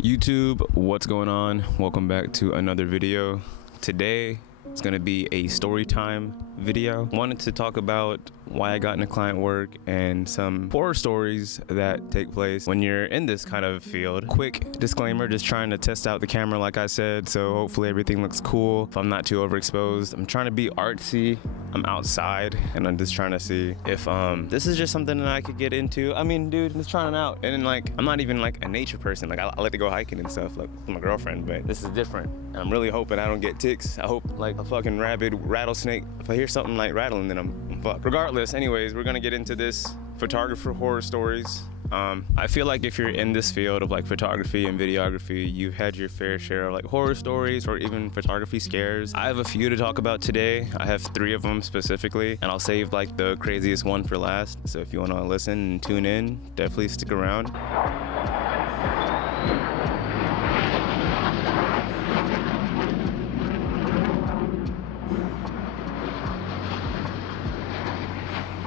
YouTube, what's going on? Welcome back to another video. Today it's gonna be a story time video. Wanted to talk about why I got into client work and some horror stories that take place when you're in this kind of field. Quick disclaimer, just trying to test out the camera like I said, so hopefully everything looks cool. If I'm not too overexposed, I'm trying to be artsy. I'm outside and I'm just trying to see if this is just something that I could get into. I mean, dude, just trying it out. And like, I'm not even like a nature person. Like I like to go hiking and stuff, like with my girlfriend, but this is different. And I'm really hoping I don't get ticks. I hope like a fucking rabid rattlesnake. If I hear something like rattling, then I'm fucked. Regardless, anyways, we're gonna get into this photographer horror stories. I feel like if you're in this field of like photography and videography, you've had your fair share of like horror stories or even photography scares. I have a few to talk about today. I have 3 of them specifically, and I'll save like the craziest one for last. So if you want to listen and tune in, definitely stick around.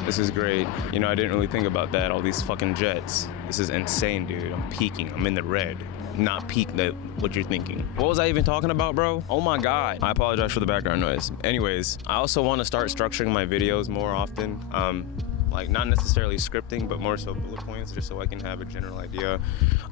This is great. You know, I didn't really think about that. All these fucking jets. This is insane, dude. I'm peaking. I'm in the red. Not peak what you're thinking. What was I even talking about, bro? Oh my God. I apologize for the background noise. Anyways, I also want to start structuring my videos more often. Like not necessarily scripting, but more so bullet points, just so I can have a general idea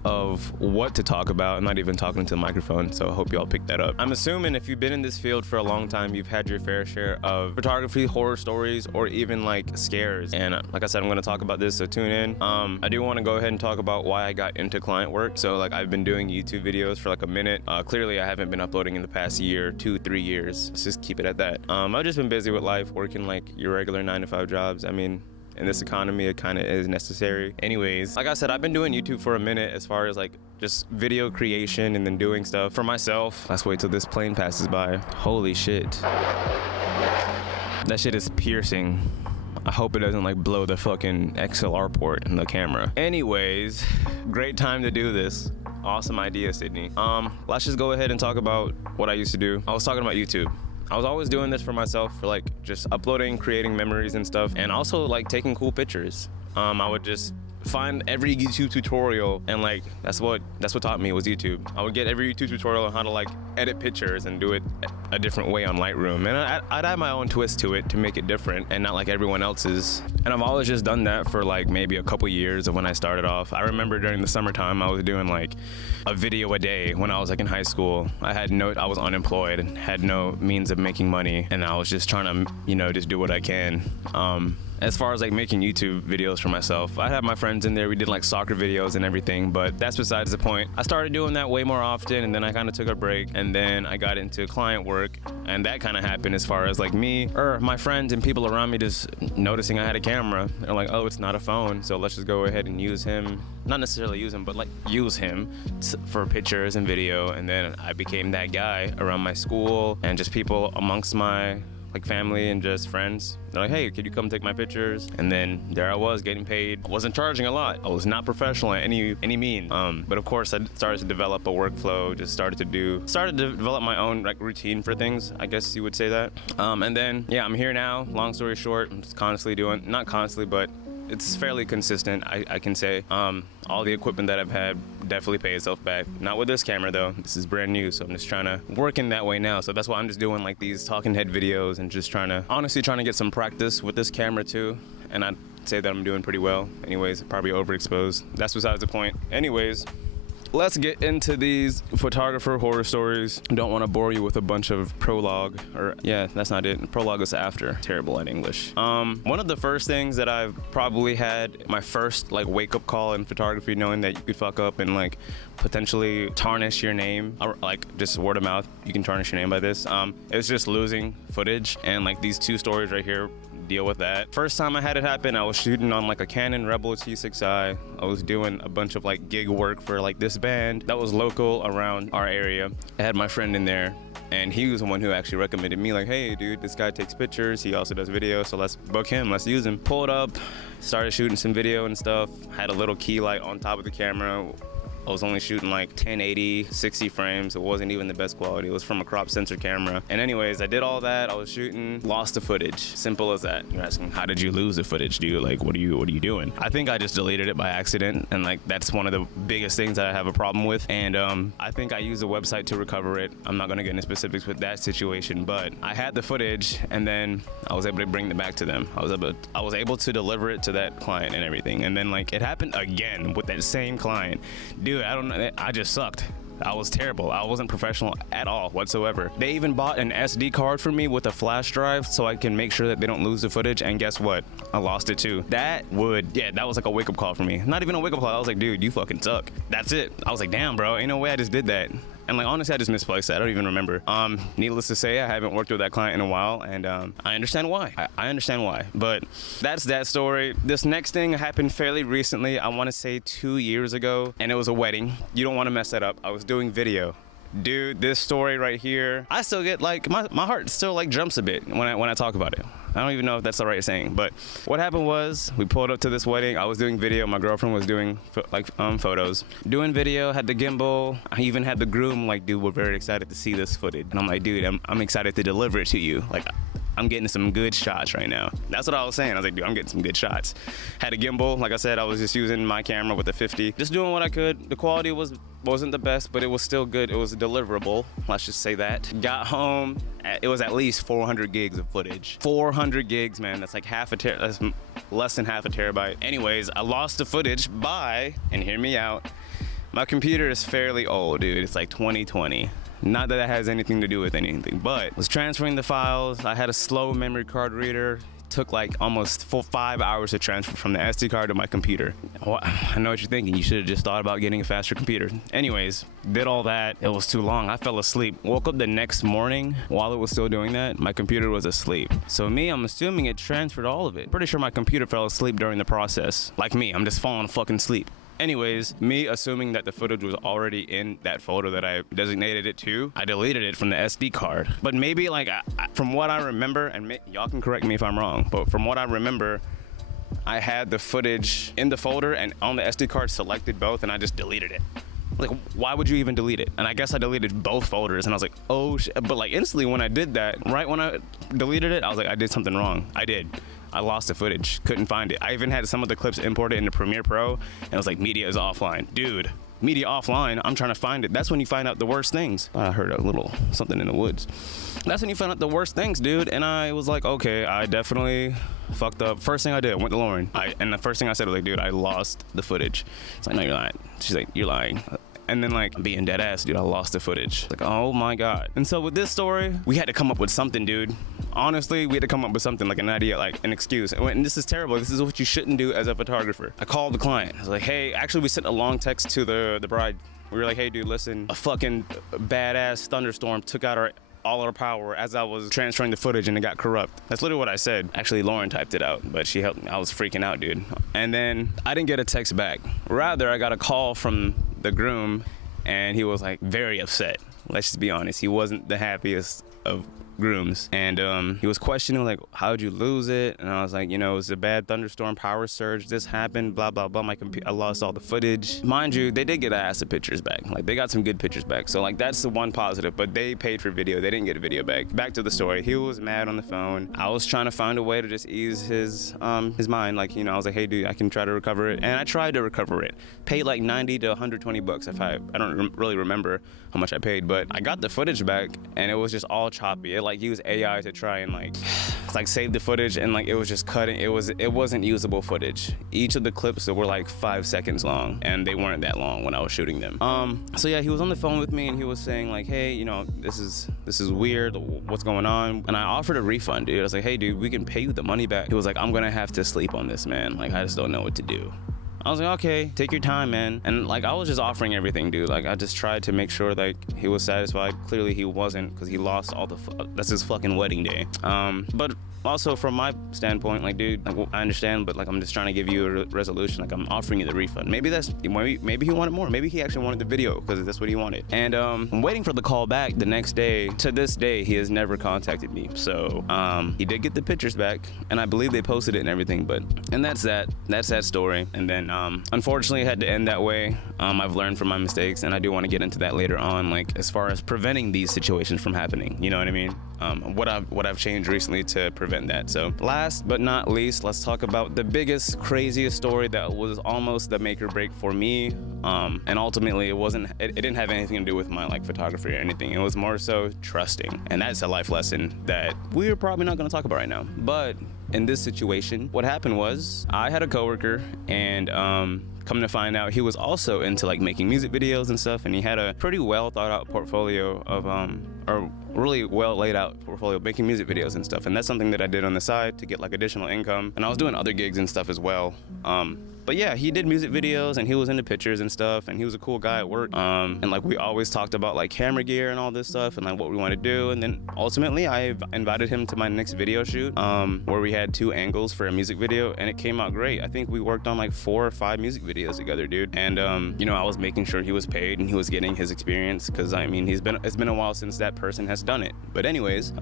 of what to talk about. I'm not even talking to the microphone, so I hope y'all pick that up. I'm assuming if you've been in this field for a long time, you've had your fair share of photography, horror stories, or even like scares. And like I said, I'm gonna talk about this, so tune in. I do wanna go ahead and talk about why I got into client work. So like I've been doing YouTube videos for like a minute. Clearly I haven't been uploading in the past year, 2-3 years. Let's just keep it at that. I've just been busy with life, working like your regular 9-to-5 jobs. I mean, in this economy, it kind of is necessary. Anyways, like I said, I've been doing YouTube for a minute as far as like just video creation and then doing stuff for myself. Let's wait till this plane passes by. Holy shit. That shit is piercing. I hope it doesn't like blow the fucking XLR port in the camera. Anyways, great time to do this. Awesome idea, Sydney. Let's just go ahead and talk about what I used to do. I was talking about YouTube. I was always doing this for myself, for like just uploading, creating memories and stuff, and also like taking cool pictures. I would just find every YouTube tutorial, and like that's what taught me was YouTube. I would get every YouTube tutorial on how to like edit pictures and do it a different way on Lightroom, and I'd add my own twist to it to make it different and not like everyone else's. And I've always just done that for like maybe a couple years of when I started off. I remember during the summertime I was doing like a video a day when I was like in high school. I was unemployed and had no means of making money, and I was just trying to, you know, just do what I can. As far as like making YouTube videos for myself, I had my friends in there. We did like soccer videos and everything, but that's besides the point. I started doing that way more often, and then I kind of took a break, and then I got into client work, and that kind of happened as far as like me or my friends and people around me just noticing I had a camera. They're like, oh, it's not a phone, so let's just go ahead and use him. Not necessarily use him, but like use him for pictures and video. And then I became that guy around my school and just people amongst my like family and just friends. They're like, hey, could you come take my pictures? And then there I was getting paid. I wasn't charging a lot. I was not professional at any means. But of course I started to develop a workflow, just started to develop my own like routine for things, I guess you would say that. And then, yeah, I'm here now. Long story short, I'm just constantly doing, not constantly, but it's fairly consistent, I can say. All the equipment that I've had definitely paid itself back. Not with this camera though. This is brand new, so I'm just trying to work in that way now. So that's why I'm just doing like these talking head videos and just honestly trying to get some practice with this camera too. And I'd say that I'm doing pretty well. Anyways, probably overexposed. That's besides the point. Anyways, let's get into these photographer horror stories. Don't want to bore you with a bunch of prologue, or yeah, that's not it. Prologue is after. Terrible at English. One of the first things that I've probably had, my first like wake up call in photography, knowing that you could fuck up and like potentially tarnish your name, or like just word of mouth, you can tarnish your name by this. It's just losing footage, and like these 2 stories right here deal with that. First time I had it happen, I was shooting on like a Canon Rebel T6i. I was doing a bunch of like gig work for like this band that was local around our area. I had my friend in there, and he was the one who actually recommended me, like, hey dude, this guy takes pictures, he also does video, so let's book him, let's use him. Pulled up, started shooting some video and stuff, had a little key light on top of the camera, I was only shooting like 1080, 60 frames. It wasn't even the best quality. It was from a crop sensor camera. And anyways, I did all that. I was shooting, lost the footage. Simple as that. You're asking, how did you lose the footage, dude? Like, what are you doing? I think I just deleted it by accident. And like, that's one of the biggest things that I have a problem with. And I think I used a website to recover it. I'm not gonna get into specifics with that situation, but I had the footage and then I was able to bring it back to them. I was able to deliver it to that client and everything. And then like, it happened again with that same client. Dude, I don't know, I just sucked. I was terrible. I wasn't professional at all whatsoever. They even bought an SD card for me with a flash drive so I can make sure that they don't lose the footage, and guess what? I lost it too. That was like a wake-up call for me. Not even a wake-up call. I was like, dude, you fucking suck. That's it. I was like, damn, bro, ain't no way I just did that. And like, honestly, I just misplaced that. I don't even remember. Needless to say, I haven't worked with that client in a while, and I understand why. I understand why. But that's that story. This next thing happened fairly recently. I want to say 2 years ago, and it was a wedding. You don't want to mess that up. I was doing video. Dude, this story right here, I still get like, my heart still like jumps a bit when I talk about it. I don't even know if that's the right saying, but what happened was we pulled up to this wedding. I was doing video. My girlfriend was doing photos. Doing video, had the gimbal. I even had the groom like, dude, we're very excited to see this footage. And I'm like, dude, I'm excited to deliver it to you. Like, I'm getting some good shots right now. That's what I was saying. I was like, dude, I'm getting some good shots. Had a gimbal. Like I said, I was just using my camera with the 50. Just doing what I could. The quality wasn't the best, but it was still good. It was deliverable. Let's just say that. Got home. It was at least 400 gigs of footage. 400 gigs, man. That's like that's less than half a terabyte. Anyways, I lost the footage by, and hear me out, my computer is fairly old, dude. It's like 2020. Not that has anything to do with anything, but was transferring the files. I had a slow memory card reader. Took like almost 5 hours to transfer from the SD card to my computer. Well, I know what you're thinking. You should have just thought about getting a faster computer. Anyways, did all that. It was too long. I fell asleep. Woke up the next morning while it was still doing that. My computer was asleep. So I'm assuming it transferred all of it. Pretty sure my computer fell asleep during the process. Like me, I'm just falling fucking asleep. Anyways, me assuming that the footage was already in that folder that I designated it to, I deleted it from the SD card. But maybe like, from what I remember, and y'all can correct me if I'm wrong, but from what I remember, I had the footage in the folder and on the SD card selected both, and I just deleted it. Like, why would you even delete it? And I guess I deleted both folders, and I was like, oh shit. But like instantly when I did that, right when I deleted it, I was like, I did something wrong. I did. I lost the footage, couldn't find it. I even had some of the clips imported into Premiere Pro, and it was like, media is offline. Dude, media offline, I'm trying to find it. That's when you find out the worst things. I heard a little something in the woods. That's when you find out the worst things, dude. And I was like, okay, I definitely fucked up. First thing I did, I went to Lauren. And the first thing I said was like, dude, I lost the footage. It's like, no, you're lying. She's like, you're lying. And then like, being dead ass, dude, I lost the footage. Like, oh my God. And so with this story, we had to come up with something, dude. Honestly, we had to come up with something, like an idea, like an excuse. And this is terrible. This is what you shouldn't do as a photographer. I called the client. I was like, hey, actually we sent a long text to the bride. We were like, hey dude, listen, a fucking badass thunderstorm took out all our power as I was transferring the footage and it got corrupt. That's literally what I said. Actually, Lauren typed it out, but she helped me. I was freaking out, dude. And then I didn't get a text back. Rather, I got a call from the groom and he was like very upset. Let's just be honest. He wasn't the happiest of grooms, and he was questioning like, how'd you lose it? And I was like, you know, it was a bad thunderstorm, power surge, this happened, blah blah blah. I lost all the footage. Mind you, they did get ass of pictures back. Like, they got some good pictures back, so like that's the one positive. But they paid for video, they didn't get a video back. Back to the story. He was mad on the phone. I was trying to find a way to just ease his mind. Like, you know, I was like, hey dude, I can try to recover it. And I tried to recover it. Paid like 90 to 120 bucks. If I don't really remember how much I paid, but I got the footage back and it was just all choppy. It like used AI to try and like save the footage, and like it was just cutting. It wasn't usable footage. Each of the clips were like 5 seconds long, and they weren't that long when I was shooting them. So yeah, he was on the phone with me and he was saying like, hey, you know, this is weird, what's going on? And I offered a refund, dude. I was like, hey dude, we can pay you the money back. He was like, I'm gonna have to sleep on this, man. Like, I just don't know what to do. I was like, okay, take your time, man. And like, I was just offering everything, dude. Like, I just tried to make sure like he was satisfied. Clearly he wasn't, because he lost all that's his fucking wedding day. But also from my standpoint, like, dude, like, I understand, but like, I'm just trying to give you a resolution. Like, I'm offering you the refund. Maybe he wanted more. Maybe he actually wanted the video because that's what he wanted. And I'm waiting for the call back the next day. To this day, he has never contacted me. So he did get the pictures back, and I believe they posted it and everything. And that's that story. And then unfortunately, it had to end that way. I've learned from my mistakes, and I do want to get into that later on, like as far as preventing these situations from happening. You know what I mean? What I've changed recently to prevent that. So last but not least, let's talk about the biggest, craziest story that was almost the make or break for me. And ultimately, it didn't have anything to do with my like photography or anything. It was more so trusting, and that's a life lesson that we're probably not going to talk about right now. But in this situation, what happened was I had a coworker, and come to find out, he was also into like making music videos and stuff, and he had a pretty well thought out portfolio of or really well laid out portfolio making music videos and stuff. And that's something that I did on the side to get like additional income, and I was doing other gigs and stuff as well. But yeah, he did music videos, and he was into pictures and stuff, and he was a cool guy at work. And like we always talked about like camera gear and all this stuff and like what we want to do. And then ultimately I invited him to my next video shoot where we had 2 angles for a music video, and it came out great. I think we worked on like 4 or 5 music videos together, dude. And you know, I was making sure he was paid and he was getting his experience, because I mean, it's been a while since that person has done it. But anyways,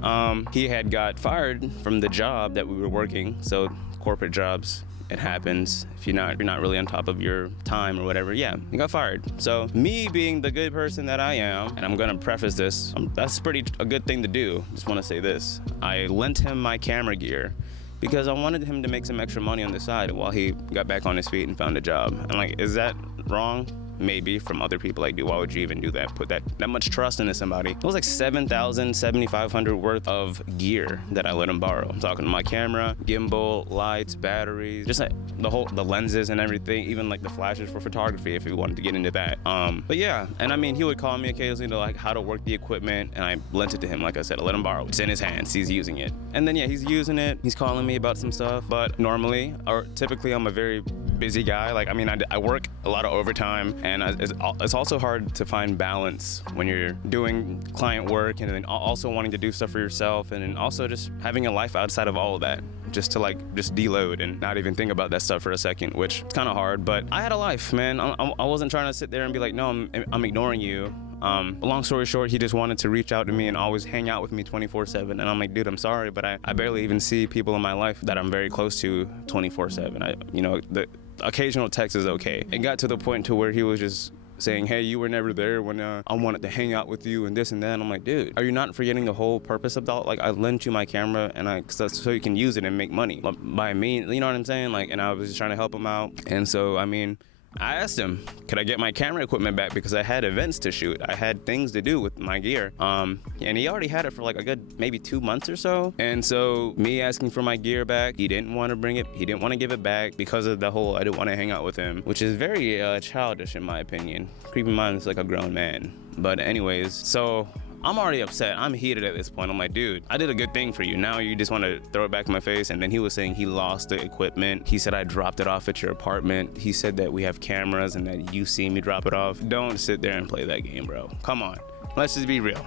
he had got fired from the job that we were working. So corporate jobs, it happens. If you're not really on top of your time or whatever, yeah, he got fired. So me being the good person that I am, and I'm gonna preface this, that's a good thing to do. Just want to say this: I lent him my camera gear because I wanted him to make some extra money on the side while he got back on his feet and found a job. I'm like, is that wrong? Maybe from other people, like, dude, why would you even do that? Put that much trust into somebody. It was like $7,000, $7,500 worth of gear that I let him borrow. I'm talking my camera, gimbal, lights, batteries, just like the lenses and everything, even like the flashes for photography if he wanted to get into that. But yeah, and I mean, he would call me occasionally to like how to work the equipment, and I lent it to him. Like I said, I let him borrow. It's in his hands. He's using it. And then yeah, he's using it. He's calling me about some stuff. But normally, or typically, I'm a very busy guy. Like, I mean, I work a lot of overtime, and it's also hard to find balance when you're doing client work and then also wanting to do stuff for yourself, and then also just having a life outside of all of that, just to like just deload and not even think about that stuff for a second, which it's kind of hard. But I had a life, man. I wasn't trying to sit there and be like, no, I'm ignoring you. Long story short, he just wanted to reach out to me and always hang out with me 24/7. And I'm like, dude, I'm sorry, but I barely even see people in my life that I'm very close to 24/7. The occasional text is okay. It got to the point to where he was just saying, hey, you were never there when I wanted to hang out with you and this and that. And I'm like, dude, are you not forgetting the whole purpose of that? Like, I lent you my camera and so you can use it and make money by me, you know what I'm saying? Like, and I was just trying to help him out. And so, I mean, I asked him, could I get my camera equipment back, because I had events to shoot. I had things to do with my gear. And he already had it for like a good maybe 2 months or so. And so me asking for my gear back, he didn't want to bring it. He didn't want to give it back because of the whole I didn't want to hang out with him, which is very childish in my opinion. Keep in mind, it's like a grown man. But anyways, so I'm already upset. I'm heated at this point. I'm like, dude, I did a good thing for you. Now you just want to throw it back in my face. And then he was saying he lost the equipment. He said I dropped it off at your apartment. He said that we have cameras and that you see me drop it off. Don't sit there and play that game, bro. Come on. Let's just be real.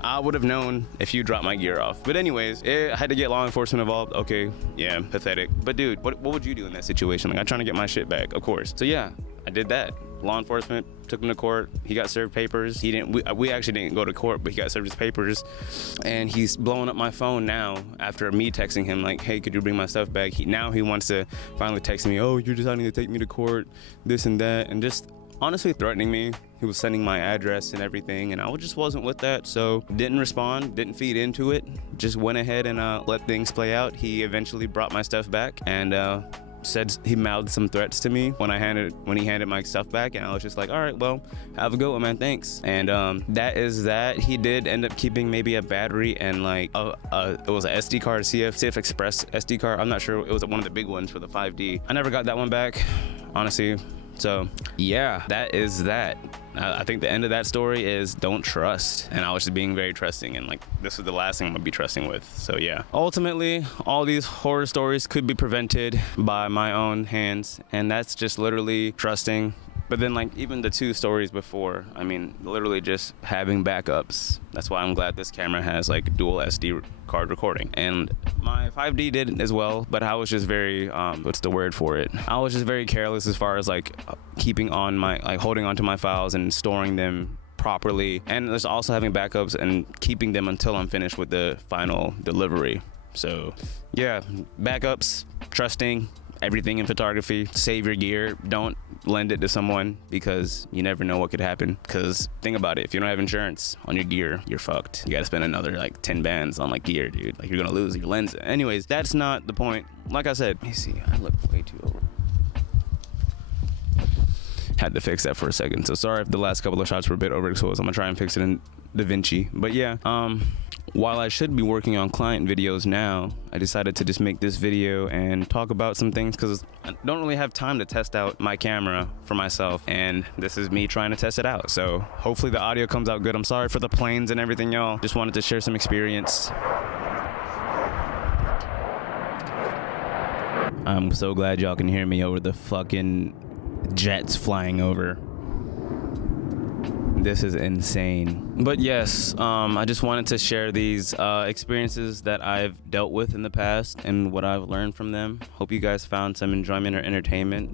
I would have known if you dropped my gear off. But anyways, I had to get law enforcement involved. Okay, yeah, pathetic. But dude, what would you do in that situation? Like, I'm trying to get my shit back, of course. So yeah, I did that. Law enforcement took him to court. He got served papers. We actually didn't go to court, but he got served his papers. And he's blowing up my phone now after me texting him like, hey, could you bring my stuff back? Now he wants to finally text me, oh, you're deciding to take me to court, this and that, and just honestly threatening me. He was sending my address and everything, and I just wasn't with that, so didn't respond, didn't feed into it, just went ahead and let things play out. He eventually brought my stuff back, and said he mouthed some threats to me when he handed my stuff back, and I was just like, all right, well, have a good one, man, thanks. And that is that. He did end up keeping maybe a battery and like it was an SD card, CF Express SD card. I'm not sure, it was one of the big ones for the 5D. I never got that one back, honestly. So yeah, that is that. I think the end of that story is don't trust, and I was just being very trusting, and like this is the last thing I'm gonna be trusting with. So yeah, ultimately all these horror stories could be prevented by my own hands, and that's just literally trusting, But then like even the 2 stories before, I mean, literally just having backups. That's why I'm glad this camera has like dual SD card recording. And my 5D did as well, but I was just very, what's the word for it? I was just very careless as far as like keeping on my, like holding onto my files and storing them properly. And there's also having backups and keeping them until I'm finished with the final delivery. So yeah, backups, trusting everything in photography. Save your gear. Don't lend it to someone because you never know what could happen. Because think about it, if you don't have insurance on your gear, you're fucked. You gotta spend another like 10 bands on like gear, dude. Like you're gonna lose your lens. Anyways, that's not the point. Like I said, let me see, I look way too over. Had to fix that for a second. So sorry if the last couple of shots were a bit overexposed. I'm gonna try and fix it in DaVinci. But yeah, while I should be working on client videos now, I decided to just make this video and talk about some things because I don't really have time to test out my camera for myself, and this is me trying to test it out. So hopefully the audio comes out good. I'm sorry for the planes and everything, y'all. Just wanted to share some experience. I'm so glad y'all can hear me over the fucking jets flying over. This is insane. But yes, I just wanted to share these experiences that I've dealt with in the past and what I've learned from them. Hope you guys found some enjoyment or entertainment.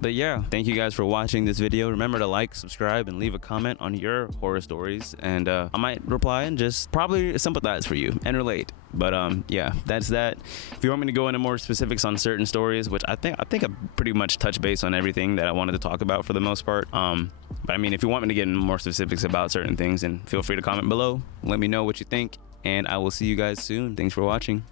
But yeah, thank you guys for watching this video. Remember to like, subscribe, and leave a comment on your horror stories, and I might reply and just probably sympathize for you and relate. But yeah, that's that. If you want me to go into more specifics on certain stories, which I think I pretty much touched base on everything that I wanted to talk about for the most part. But I mean, if you want me to get into more specifics about certain things, then feel free to comment below. Let me know what you think, and I will see you guys soon. Thanks for watching.